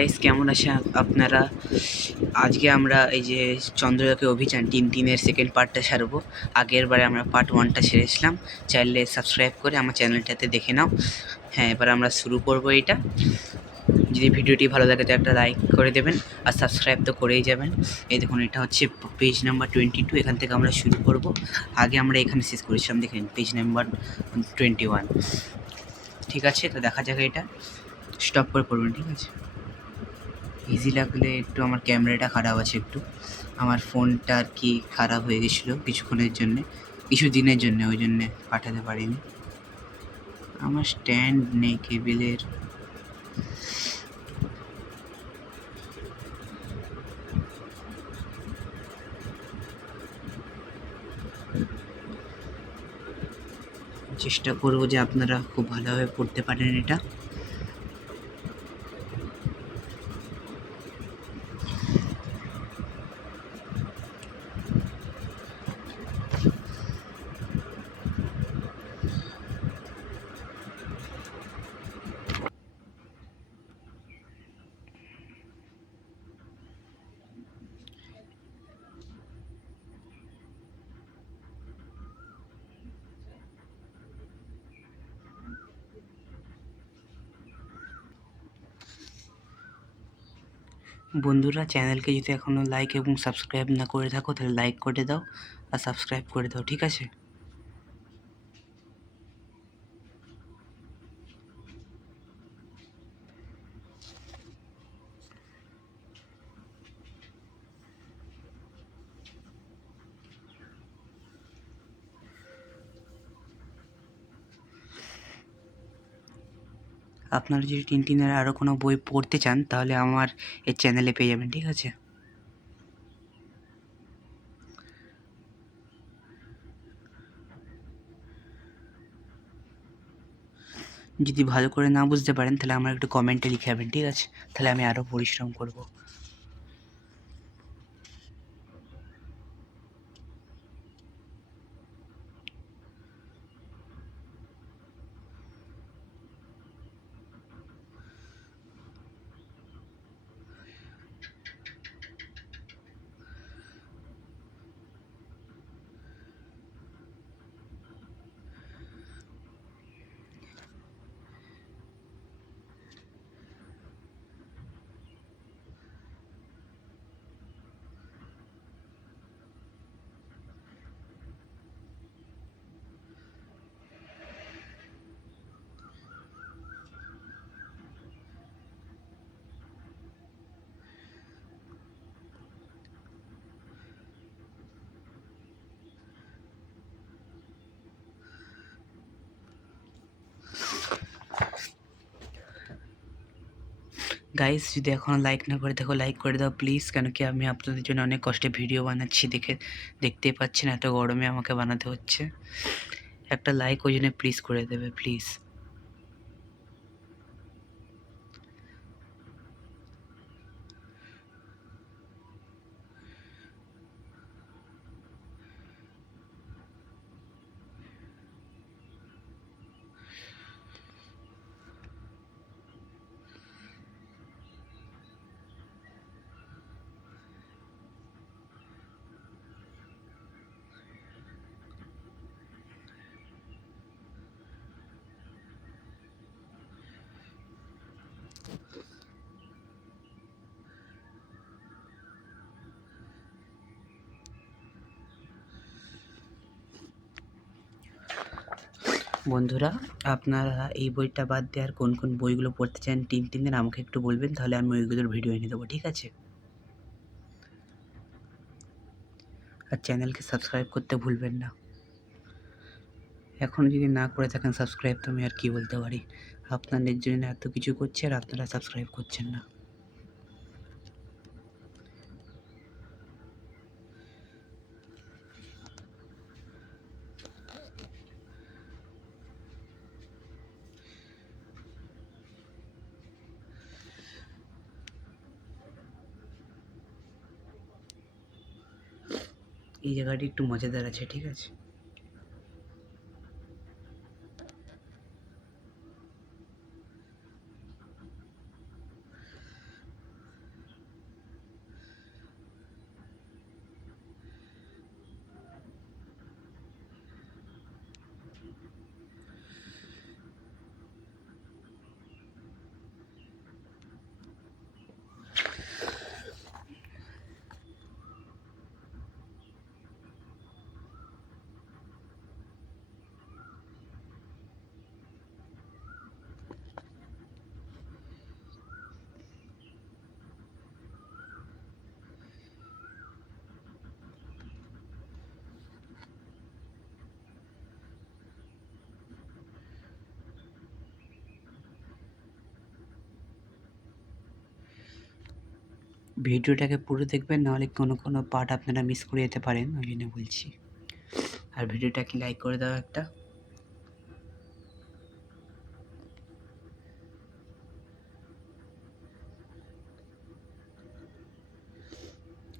গাইস কেমন আছেন আপনারা? আজকে আমরা এই যে চন্দ্রযাকে অভিযান টিনের সেকেন্ড পার্টটা সারবো। আগের বারে আমরা পার্ট 1টা ছেড়েছিলাম। চাইলে সাবস্ক্রাইব করে আমার চ্যানেলটাতে দেখে নাও। হ্যাঁ, এবার আমরা শুরু করব এটা। যদি ভিডিওটি ভালো লাগে তো একটা লাইক করে দেবেন আর সাবস্ক্রাইব তো করেই যাবেন। এই দেখুন, এটা হচ্ছে পেজ নাম্বার 22। এখান থেকে আমরা শুরু করব। আগে আমরা এখানে শেষ করেছিলাম, দেখেন পেজ নাম্বার 21। ঠিক আছে, তো দেখা যাক। এটা স্টপ করে পড়বেন, ঠিক আছে? ইজি লাগলে একটু, আমার ক্যামেরাটা খারাপ আছে একটু, আমার ফোনটা আর কি খারাপ হয়ে গেছিলো কিছুক্ষণের জন্যে, কিছু দিনের জন্য, ওই জন্যে পাঠাতে পারিনি। আমার স্ট্যান্ড নেই কেবিলের। চেষ্টা করবো যে আপনারা খুব ভালোভাবে পড়তে পারেন এটা। বন্ধুরা, চ্যানেলকে যদি এখনও লাইক এবং সাবস্ক্রাইব না করে থাকো তাহলে লাইক করে দাও আর সাবস্ক্রাইব করে দাও, ঠিক আছে? আপনারা যদি টিনটিনের আরও কোনো বই পড়তে চান তাহলে আমার এই চ্যানেলে পেয়ে যাবেন, ঠিক আছে? যদি ভালো করে না বুঝতে পারেন তাহলে আমার একটু কমেন্টে লিখে যাবেন, ঠিক আছে? তাহলে আমি আরও পরিশ্রম করব। গাইস, যদি এখনও লাইক না করে থাকো লাইক করে দাও প্লিজ, কেন কি আমি আপনাদের জন্য অনেক কষ্টে ভিডিও বানাচ্ছি, দেখতেই পাচ্ছেন এত গরমে আমাকে বানাতে হচ্ছে। একটা লাইক ওই জন্য প্লিজ করে দেবে, প্লিজ। বন্ধুরা, আপনারা এই বইটা বাদ দিয়ে আর কোন কোন বইগুলো পড়তে চান টিনটিনের আমাকে একটু বলবেন, তাহলে আমি ওইগুলোর ভিডিও এনে দেবো, ঠিক আছে? আর চ্যানেলকে সাবস্ক্রাইব করতে ভুলবেন না। এখন যদি না করে থাকেন সাবস্ক্রাইব, তো আমি আর কি বলতে পারি? আপনাদের জন্য এত কিছু করছি আর আপনারা সাবস্ক্রাইব করছেন না। এই জায়গাটি একটু মজাদার আছে, ঠিক আছে? ভিডিওটাকে পুরো দেখবেন, নাহলে কোনো পার্ট আপনারা মিস করে যেতে পারেন, ওই জন্য বলছি। আর ভিডিওটাকে লাইক করে দাও একটা।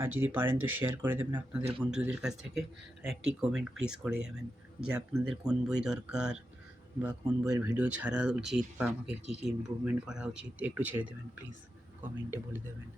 আর যদি পারেন তো শেয়ার করে দেবেন আপনাদের বন্ধুদের কাছ থেকে। আর একটি কমেন্ট প্লিজ করে যাবেন যে আপনাদের কোন বই দরকার বা কোন বইয়ের ভিডিও ছাড়া উচিত, বা আমাকে কী কী ইমপ্রুভমেন্ট করা উচিত একটু ছেড়ে দেবেন প্লিজ, কমেন্টে বলে দেবেন।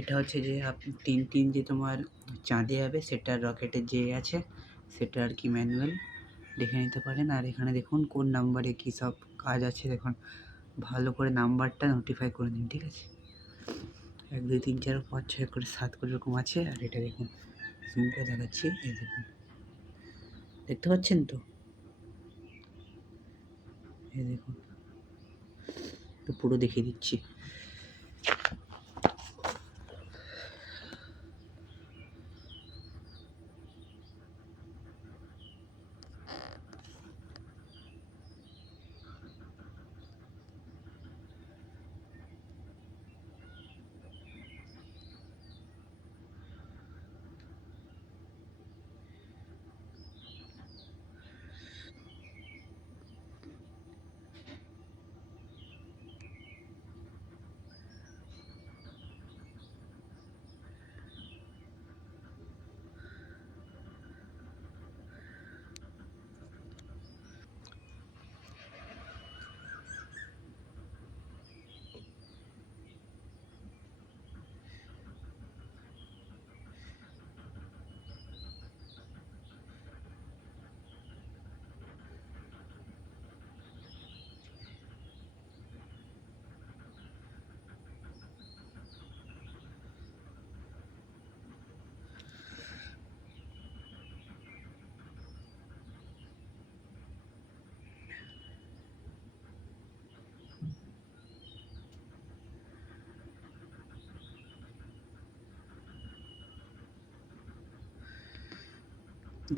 এটা হচ্ছে যে টিন যে তোমার চাঁদে যাবে, সেটার রকেটের যে আছে সেটা আর কি ম্যানুয়াল, দেখে নিতে পারেন। আর এখানে দেখুন কোন নাম্বারে কী সব কাজ আছে, দেখুন ভালো করে নাম্বারটা নোটিফাই করে নিন, ঠিক আছে। 1 2 3 4 5 6 করে 7 করে এরকম আছে। আর এটা দেখুন জুম করে দেখাচ্ছি, এই দেখুন, দেখতে পাচ্ছেন তো, এই দেখুন, তো পুরো দেখিয়ে দিচ্ছি।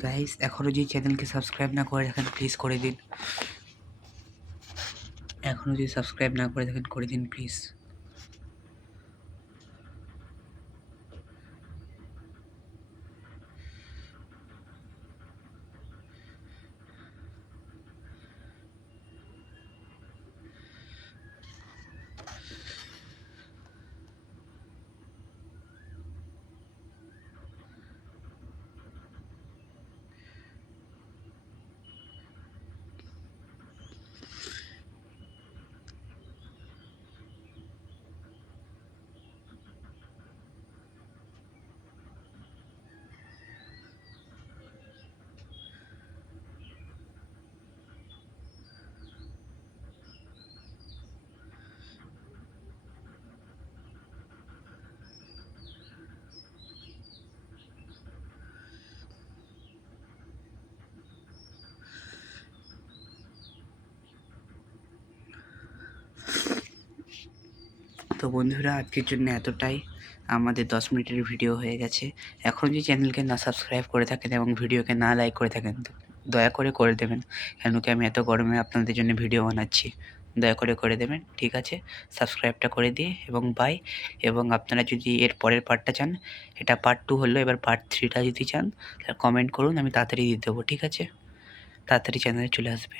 গাইস, এখনও যদি চ্যানেলকে সাবস্ক্রাইব না করে রাখেন প্লিজ করে দিন। এখনও যদি সাবস্ক্রাইব না করে থাকেন করে দিন প্লিজ। তো বন্ধুরা, আজকের জন্য এতটাই। আমাদের 10 মিনিটের ভিডিও হয়ে গেছে। এখন যদি চ্যানেলকে না সাবস্ক্রাইব করে থাকেন এবং ভিডিওকে না লাইক করে থাকেন তো দয়া করে দেবেন, কেন কি আমি এত গরমে আপনাদের জন্য ভিডিও বানাচ্ছি। দয়া করে দেবেন, ঠিক আছে। সাবস্ক্রাইবটা করে দিয়ে এবং বাই। এবং আপনারা যদি এর পরের পার্টটা চান, এটা পার্ট 2 হলো, এবার পার্ট 3টা যদি চান তাহলে কমেন্ট করুন, আমি তাড়াতাড়ি দিয়ে দেবো, ঠিক আছে। তাড়াতাড়ি চ্যানেলে চলে আসবে।